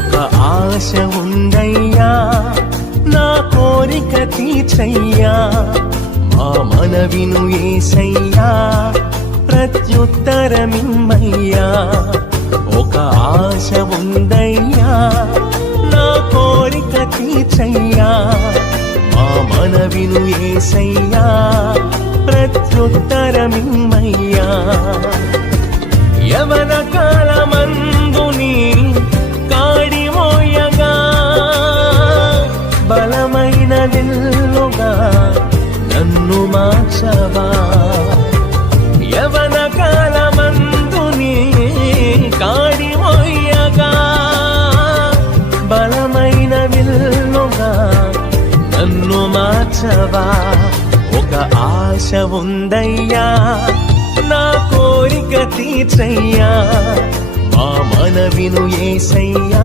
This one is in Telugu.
ఒక ఆశ ఉందయ్యా నా కోరిక తీర్చయ్యా మా మనవిను యేసయ్యా ప్రత్యుత్తరమిమ్మయ్యా ఒక ఆశ ఉందయ్యా నా కోరిక తీర్చయ్యా మా మనవిను యేసయ్యా ప్రత్యుత్తరమిమ్మయ్యా యవన కాలమందు నీ కాడి మోయగా బలమైన నిల్లుగా నన్ను మార్చవా యవన కాలమందు నీ కాడి మోయగా బలమైన నిల్లుగా నన్ను మార్చవా ఒక ఆశ ఉందయ్యా నా కోరిక తీర్చయ్యా మా మనవిను యేసయ్యా